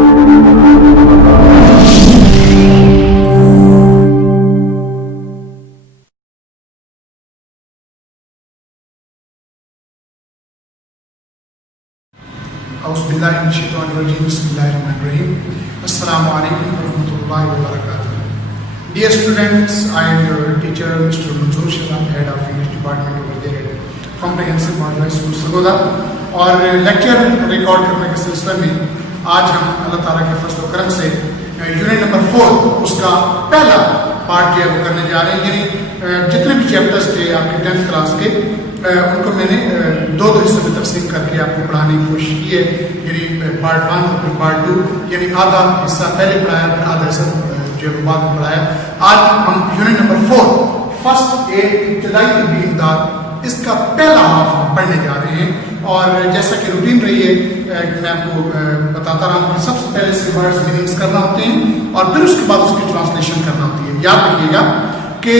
اعوذ باللہ من الشیطان الرجیم بسم اللہ الرحمن الرحیم السلام علیکم ورحمۃ اللہ وبرکاتہ. Dear students, I am your teacher Mr. Manzoor Shah, head of English department over there at Comprehensive Model High School Sagoda. اور لیکچر ریکارڈ کرنے کے سلسلے میں آج ہم اللہ تعالیٰ کے فضل و کرم سے یونٹ نمبر 4 اس کا پہلا پارٹ جو ہے وہ کرنے جا رہے ہیں. یعنی جتنے بھی چیپٹرز تھے آپ کے 10th کلاس کے ان کو میں نے دو حصوں میں تقسیم کر کے آپ کو پڑھانے کی کوشش کی ہے. یعنی پارٹ 1 اور پھر پارٹ 2، یعنی آدھا حصہ پہلے پڑھایا پھر آدھا حصہ جو ہے بعد میں پڑھایا. آج ہم یونٹ نمبر 4 فرسٹ ایڈ ابتدائی طبی امداد اس کا پہلا ہاف ہم پڑھنے جا رہے ہیں. اور جیسا کہ روٹین رہی ہے میں آپ کو بتاتا رہا ہوں کہ سب سے پہلے سے ورڈز میننگس کرنا ہوتے ہیں اور پھر اس کے بعد اس کی ٹرانسلیشن کرنا ہوتی ہے. یاد رکھیے گا کہ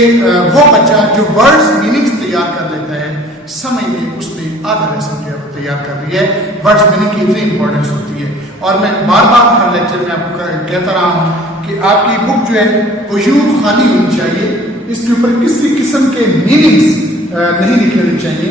وہ بچہ جو ورڈز میننگس تیار کر لیتا ہے سمجھ میں اس نے آدھا لیسن جو ہے وہ تیار کر لی ہے. ورڈز میننگ کی اتنی امپورٹنس ہوتی ہے. اور میں بار بار ہر لیکچر میں آپ کو کہتا رہا ہوں کہ آپ کی بک جو ہے وہ یوں خالی ہونی چاہیے، اس کے اوپر کسی قسم کے میننگس نہیں لکھے ہونے چاہیے.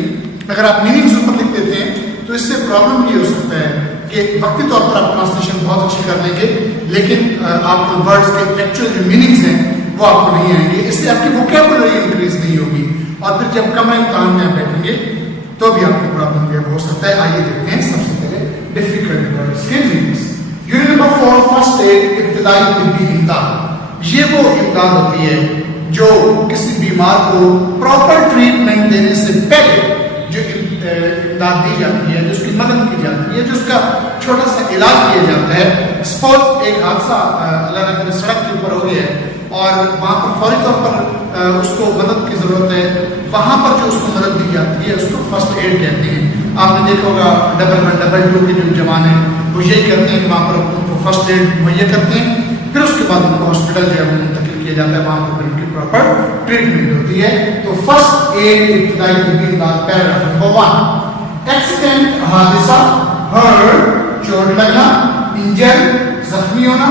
اگر آپ میننگس اوپر لکھ دیتے ہیں تو اس سے پرابلم یہ ہو سکتا ہے کہ وقتی طور پر آپ ٹرانسلیشن بہت اچھی کر لیں گے لیکن آپ کو ورڈز کے ایکچوئل جو میننگس ہیں وہ آپ کو نہیں آئیں گے. اس سے آپ کی ووکیبلری انکریز نہیں ہوگی اور پھر جب کم امتحان میں آپ بیٹھیں گے تو بھی آپ کو پرابلم یہ ہو سکتا ہے. آئیے دیکھتے ہیں سب سے پہلے ڈیفیکلٹ ورڈز کے meanings. Unit number 4 first aid ابتدائی طبی امداد. یہ وہ امداد ہوتی ہے جو کسی بیمار کو پراپر ٹریٹمنٹ دینے سے پہلے جو امداد دی جاتی ہے، جو اس کی مدد کی جاتی ہے، جو اس کا چھوٹا سا علاج کیا جاتا ہے. سپوز ایک حادثہ اللہ نہ کرے سڑک کے اوپر ہو گیا ہے اور وہاں پر فوری طور پر اس کو مدد کی ضرورت ہے، وہاں پر جو اس کو مدد دی جاتی ہے اس کو فرسٹ ایڈ کہتے ہیں. آپ نے دیکھا ہوگا ڈبل 1 ڈبل 2 کے جو جوان ہیں وہ یہی کرتے ہیں کہ وہاں پر ان کو فرسٹ ایڈ مہیا کرتے ہیں، پھر اس کے بعد ان کو ہاسپٹل جو ہے منتقل کیا جاتا ہے، وہاں پر ان کی پراپر ٹریٹمنٹ ہوتی ہے. تو فرسٹ ایڈ ابتدائی طبی امداد. پیراگراف نمبر 1 ایکسیڈنٹ حادثہ، ہرٹ چوٹ لگنا، انجر زخمی ہونا،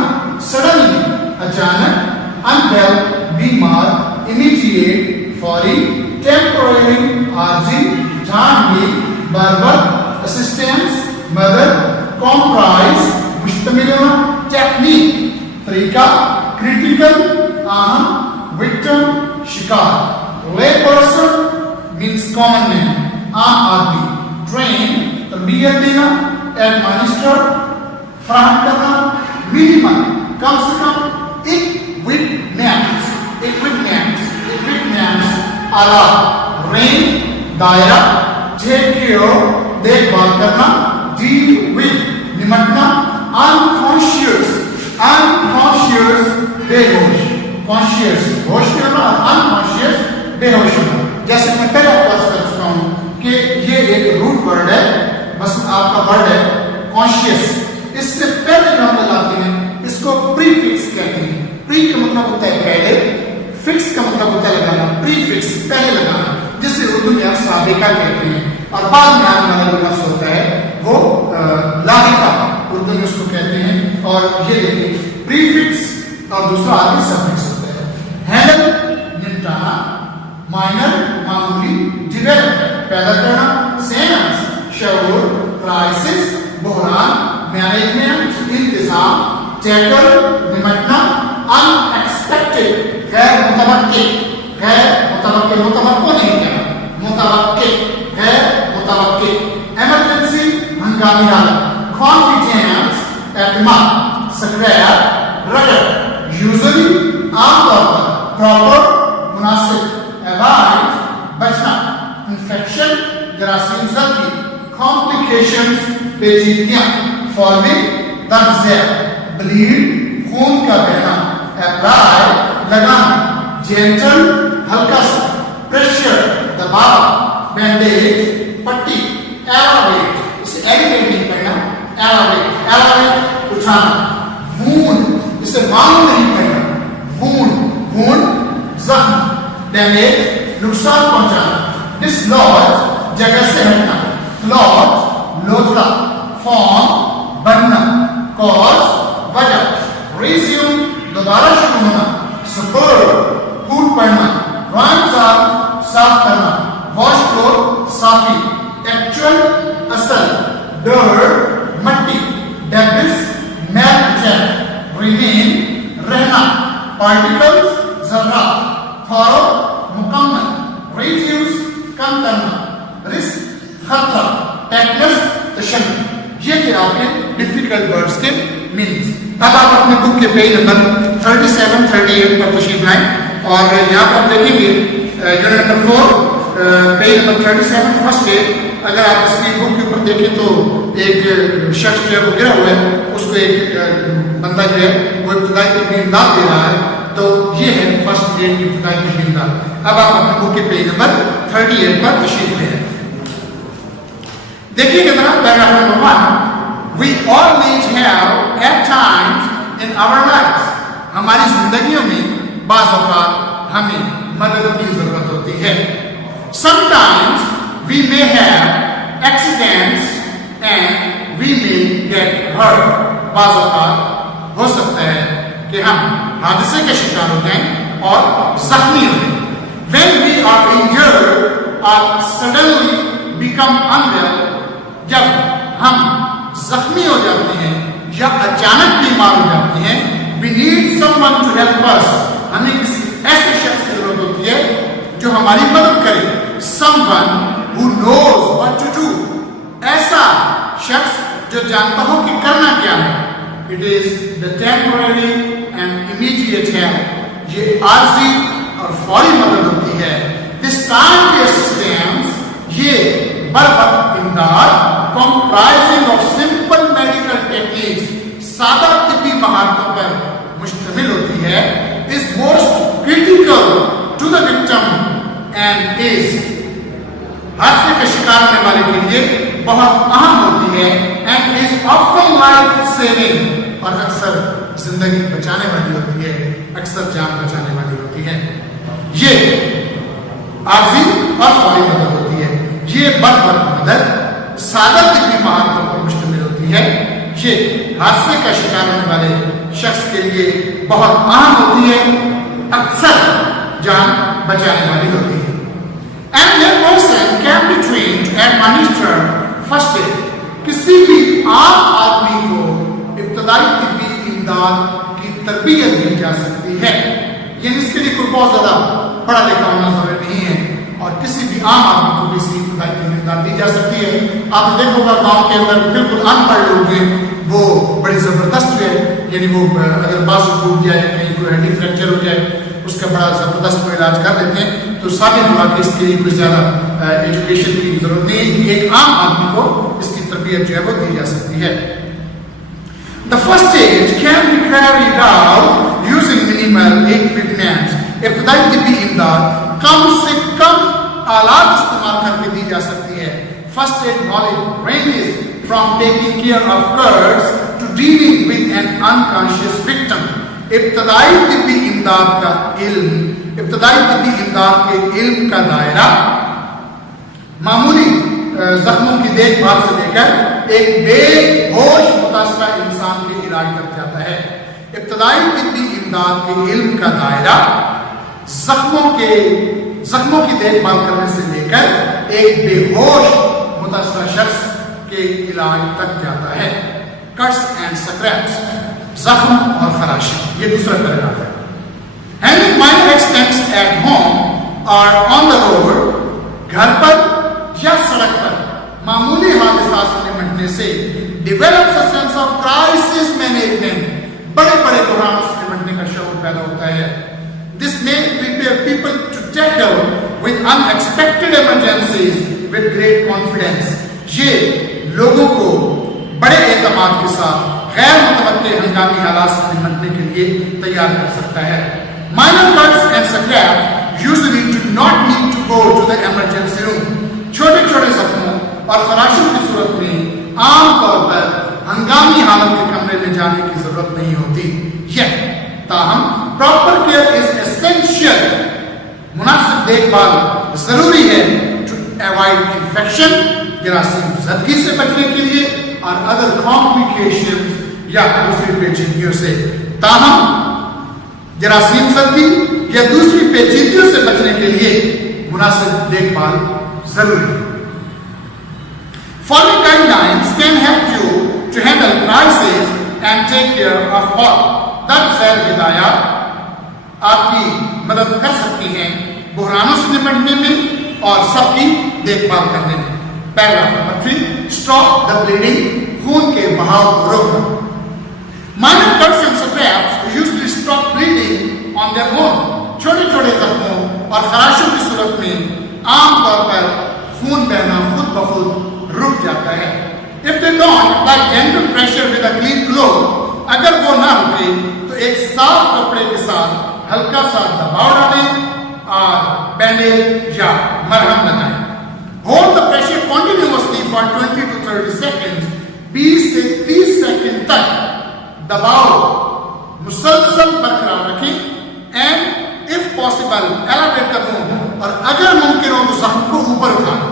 سڈنلی اچانک، انویل بیمار، امیڈیٹ فوری، ٹیمپورری عارضی، جانبی، بربر، اسسٹنس، مدد، کمپرائز مشتمل ہونا، ٹیکنیک طریقہ، کریٹیکل اہم، وکٹم شکار، لے پرسن means common man عام آدمی، ٹرین تربیت دینا، ایڈمنسٹر فراہم کرنا، منیمم کم سے کم، equipments آلات، رینج دائرہ، ٹیک کیئر دیکھ بھال کرنا، ڈیل ود نمٹنا، unconscious بے ہوش، conscious ہوش میں ہونا، unconscious بے ہوش ہونا. جیسے میں پہلے آپ کو عرض کر چکا ہوں کہ یہ ایک روٹ ورڈ ہے، بس آپ کا ورڈ ہے کانشیس. اس سے پہلے جو ہم لگاتے ہیں اس کو پری فکس کہتے ہیں. پری کا مطلب ہوتا ہے پہلے، فکس کا مطلب ہوتا ہے لگانا، پری فکس پہلے لگانا، جسے اردو میں سابقہ کہتے ہیں. اور بعد میں آنے والا جو لفظ ہوتا ہے وہ لاحقہ اردو میں اس کو کہتے ہیں. اور یہ دیکھیں پری فکس اور دوسرا آگے سفکس ہوتا ہے. ہینڈل نمٹانا، مائنر معمولی، ڈیولپ پیدا کرنا، سینس شعور، کرائسس بحران، مینجمنٹ انتظام، ٹیکل نمٹنا، ان ایکسپیکٹڈ غیر متوقع نہیں کہنا، متوقع غیر متوقع، ایمرجنسی ہنگامی حالت، کانفیڈنس اعتماد، سکریپ رگڑ، یوزلی عام طور پر، پراپر مناسب، avoid بچنا، انفیکشن جراثیم زدگی، complications پیچیدگیاں، falling درد ذیل، bleed خون کا بہنا، apply لگانا، gentle ہلکا سا، pressure دباؤ، bandage پٹی، elevate اسے elevate نہیں پڑھنا، elevate اٹھانا، wound اسے معلوم نہیں پڑھنا، wound زخم، ڈیمیج نقصان پہنچانا، ڈسلوج جگہ سے ہٹنا، کلوٹ لوتھڑا، فارم بننا، کاز particles ذرہ, thorough مکمل, reduce کم کرنا, risk خطرہ, tetanus تشنج. یہ تھے آپ کے ڈیفیکلٹ ورڈز کے میننگز. اب آپ اپنے بک کے پیج نمبر 37-38 پر تشریف لائیں اور یہاں پر دیکھیں گے unit number 4 page number 37 first page. اگر آپ اس کی بک کے اوپر دیکھیں تو ایک شخص جو ہے وہ گرا ہوا ہے, اس کو ایک بندہ جو ہے وہ ابتدائی طبی امداد دے رہا ہے. تو یہ ہے فرسٹ ایڈ کی ابتدائی طبی امداد. اب آپ اپنے بک کے پیج نمبر 38 پر تشریف لیں. دیکھیے کہ ذرا paragraph number 1. We all need help at times in our lives. ہماری زندگیوں میں بعض اوقات ہمیں مدد کی ضرورت ہوتی ہے. Sometimes we may have accidents and we may get hurt. بعض اوقات ہو سکتا ہے کہ ہم حادثے کے شکار ہو جائیں اور زخمی ہو جائیں. When we are injured or suddenly become unwell, جب ہم زخمی ہو جاتے ہیں یا اچانک بیمار ہو جاتے ہیں, we need someone to help us. ہمیں کسی ایسے شخص کی ضرورت ہوتی ہے جو ہماری مدد کرے. Someone who knows what to do. ایسا شخص جو جانتا ہو کہ کرنا کیا ہے. It is the temporary and immediate help. یہ عارضی اور فوری مدد ہوتی ہے. This timely assistance, یہ بروقت امداد, comprising of simple medical techniques, سادہ طبی مہارتوں پر مشتمل ہوتی ہے, is most critical to the victim and is حادثے کا شکار ہونے والے کے لیے بہت اہم ہوتی ہے, and is often life saving, اور اکثر زندگی بچانے والی ہوتی ہے, اکثر جان بچانے والی ہوتی ہے. یہ عارضی اور فوری مدد ہوتی ہے. یہ بروقت مدد سادہ طبی مہارتوں پر مشتمل ہوتی ہے. یہ حادثے کا شکار ہونے والے شخص کے لیے بہت اہم ہوتی ہے, اکثر جان بچانے والی ہوتی ہے. And a person can be trained to administer first aid. کسی بھی عام آدمی کو ابتدائی طبی امداد کی تربیت دی جا سکتی ہے. یعنی اس کے لیے کوئی بہت زیادہ پڑھا لکھا ہونا ضروری نہیں ہے, اور کسی بھی عام آدمی کو بھی اس کی ابتدائی طبی امداد دی جا سکتی ہے. آپ نے دیکھو گا گاؤں کے اندر بالکل ان پڑھ لوگ ہیں, وہ بڑی زبردست ہے, یعنی وہ اگر بازو ٹوٹ جائے, کہیں کوئی ہڈی فریکچر ہو جائے, اس کا بڑا زبردست وہ علاج کر دیتے ہیں. تو ثابت ہوا کہ اس کے لیے کوئی زیادہ ایجوکیشن کی ضرورت نہیں, ایک عام آدمی کو اس کی تربیت جو ہے وہ دی جا سکتی ہے. The first stage can be carried out using minimal equipment. ابتدائی طبی امداد کم سے کم آلات استعمال کر کے دی جا سکتی ہے. First aid knowledge ranges from taking care of cuts to dealing with an unconscious victim. ابتدائی طبی امداد کا علم, ابتدائی طبی امداد کے علم کا دائرہ معمولی زخموں کی دیکھ بھال سے لے کر ایک بے ہوش متاثرہ انسان کے علاج تک جاتا ہے. ابتدائی طبی امداد کے علم کا دائرہ زخموں کی دیکھ بھال کرنے سے لے کر ایک بے ہوش متاثرہ شخص کے علاج تک جاتا ہے. کٹس اینڈ سکریچ, زخم اور خراشی, یہ دوسرا پیراگراف ہے. Handling minor accidents at home or on the road, گھر پر یا سڑک پر معمولی حادثات سے نمٹنے سے develops a sense of crisis management, بڑے بڑے بحرانوں سے نمٹنے کا شعور پیدا ہوتا ہے. This may prepare people to tackle with unexpected emergencies with great confidence. یہ لوگوں کو بڑے اعتماد کے ساتھ غیر متوقع ہنگامی حالات سے نمٹنے کے لیے تیار کر سکتا ہے. Minor cuts and scratches usually do not need to go to the emergency room. چھوٹے چھوٹے زخموں اور خراشوں کی صورت میں عام طور پر ہنگامی حالت کے کمرے میں جانے کی ضرورت نہیں ہوتی. تاہم پراپر کیئر از ایسینشیل, مناسب دیکھ بھال ضروری ہے ٹو اوائڈ انفیکشن, جراثیم زدگی سے بچنے کے لیے, اور ادر کمپلیکیشن یا دوسری پیچیدگیوں سے. تاہم جراثیم زدگی یا دوسری پیچیدگیوں سے بچنے کے لیے مناسب دیکھ بھال ضروری ہے. Following guidelines can help you to handle crisis and take care of all. درج ذیل ہدایات آپ کی مدد کر سکتی ہیں بحرانوں سے نمٹنے میں اور سب کی دیکھ بھال کرنے میں۔ Paragraph number 3، stop the bleeding, خون کے بہاؤ کو روکنا۔ Minor cuts and scrapes usually stop bleeding on their own. چھوٹے چھوٹے زخموں اور خراشوں کی صورت میں عام طور پر خون بہنا خود بخود رک جاتا ہے۔ If they don't apply gentle pressure with a clean cloth، اگر وہ نہ رکے تو ایک صاف کپڑے کے ساتھ ہلکا سا دباؤ ڈالیں اور بینڈیج یا مرہم لگائیں۔ Hold the pressure continuously for 20 to 30 seconds، 20 سے 30 سیکنڈ تک دباؤ مسلسل برقرار رکھیں۔ And if possible elevate the wound، اور اگر ممکن ہو تو زخم کو اوپر اٹھانا۔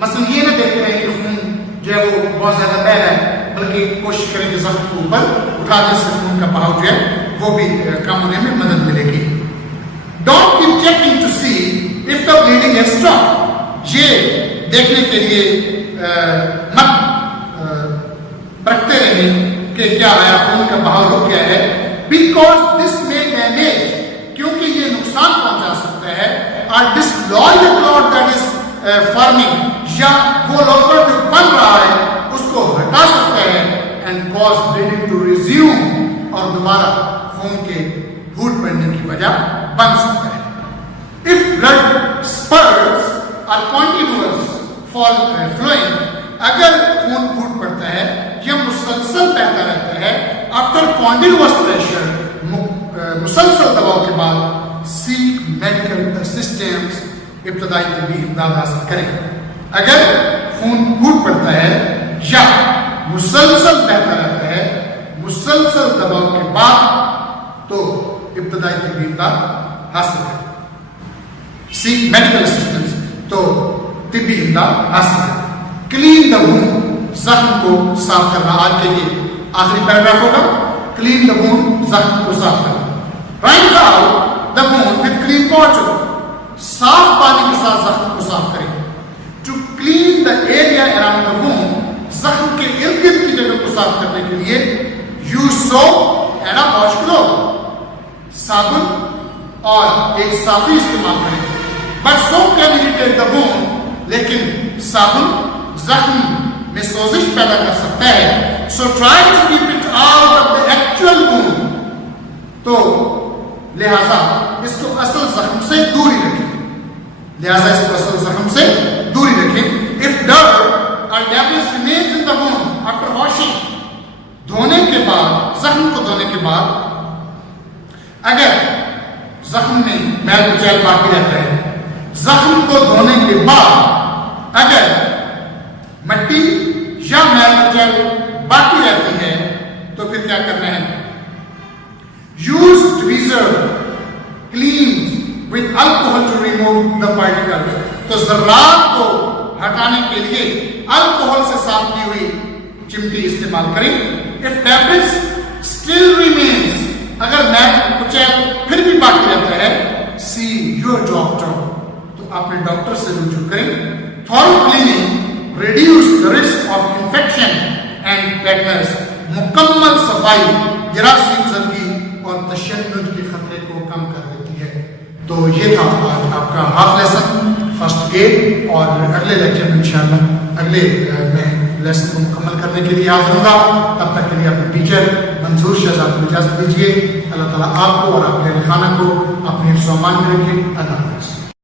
مثلا یہ نہ دیکھتے ہیں کہ خون جو ہے وہ بہت زیادہ بہہ رہا ہے، بلکہ کوشش کریں کہ زخم کو اوپر اٹھا دیں، سے خون کا بہاؤ جو ہے وہ بھی کم ہونے میں مدد ملے گی۔ Don't keep checking to see if the bleeding has stopped, یہ دیکھنے کے لیے مت رکھتے رہیں کہ کیا ہے خون کا بہاؤ رک گیا ہے، بیکاز دس میں ڈیمیج، کیونکہ یہ نقصان پہنچا سکتا ہے، اور ڈسلوج دا کلوٹ دیٹ از فارمنگ، یا وہ لوفر جو بن رہا ہے اس کو ہٹا سکتا ہے، and cause bleeding to resume, اور دوبارہ خون کے پھوٹ پڑنے کی وجہ بن سکتا ہے۔ If blood spurts are continuous flowing, اگر خون پھوٹ پڑتا ہے یا مسلسل بہتا رہتا ہے، آفٹر کنٹینیوس پریشر، مسلسل دباؤ کے بعد، سیک میڈیکل اسسٹنس، ابتدائی طبی امداد حاصل کریں۔ اگر خون پھوٹ پڑتا ہے یا مسلسل بہتا رہتا ہے مسلسل دباؤ کے بعد، تو ابتدائی طبی امداد حاصل کریں۔ سیک میڈیکل اسسٹنس، تو طبی امداد حاصل کریں۔ کلین دا وونڈ، زخم کو صاف کرنا۔ آج کے یہ آخری پیراگراف ہوگا، کلین دا وونڈ، زخم کو صاف کرنا۔ Rinse out the wound with clean water, صاف پانی کے ساتھ زخم کو صاف کریں۔ To clean the area around the wound, زخم کے ارد گرد کی جگہ کو صاف کرنے کے لیے use soap and a washcloth, صابن اور ایک صافی استعمال کریں۔ But soap can irritate the wound, لیکن صابن زخم میں سوزش پیدا کر سکتا ہے۔ So try to keep it out of the actual wound, تو لہذا اس کو اصل زخم سے دوری رکھیں، If dirt or debris remains in the wound after washing، دھونے کے بعد، زخم کو دھونے کے بعد اگر زخم میں میل کچیل باقی رہتا ہے، زخم کو دھونے کے بعد اگر مٹی یا میل کچیل باقی رہتی ہے تو پھر کیا کرنا ہے؟ Use tweezer clean with alcohol to remove the particle، تو ذرات کو ہٹانے کے لیے الکوہل سے صاف کی ہوئی چمٹی استعمال کریں۔ if debris still remains، اگر میل کچیل پھر بھی باقی رہتا ہے، see your doctor، تو اپنے ڈاکٹر سے رجوع کریں۔ thorough cleaning reduce the risk of infection and tetanus، مکمل صفائی جراثیم زدگی اور تشنج کے خطرے کو کم کر دیتی ہے۔ تو یہ تھا آج آپ کا ہاف لیسن فرسٹ گریڈ، اور اگلے لیکچر میں انشاءاللہ اگلے میں لیسن کو مکمل کرنے کے لیے حاضر ہوں گا۔ تب تک کے لیے اپنے ٹیچر منظور شہزاد کو اجازت دیجیے۔ اللہ تعالیٰ آپ کو اور آپ کے اہل خانہ کو اپنے حفظ و امان میں رکھے۔ اللہ حافظ۔